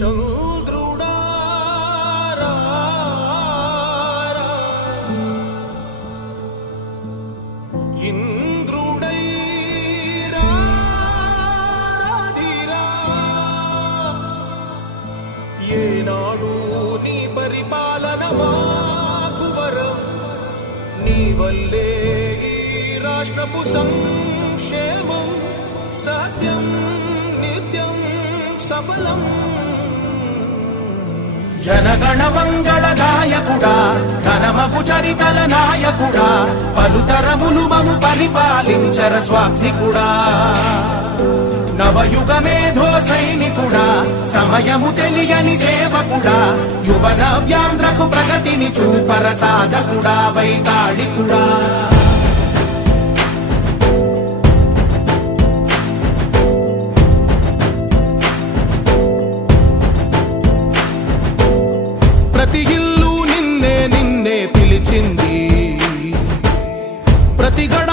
చంద్రుడా ఇంద్రుడై రాధిరా ఏనాడు నీ పరిపాలన మాకు వరం నీ వల్లే ఈ రాష్ట్రపు సంక్షేమం సత్యం నిత్యం సఫలం జనగణ మంగళ గాయకుడా ఘనమగు చరితల నాయకుడా పలుతరములు మము పరిపాలించర స్వామికుడా నవయుగ మేధో సైనికుడా సమయము తెలియని సేవకుడా యువ నవ్యాంధ్రకు ప్రగతిని చూపర సాధకుడా వైతాళికుడా ప్రతి ఇల్లు నిన్నే నిన్నే పిలిచింది ప్రతి గడ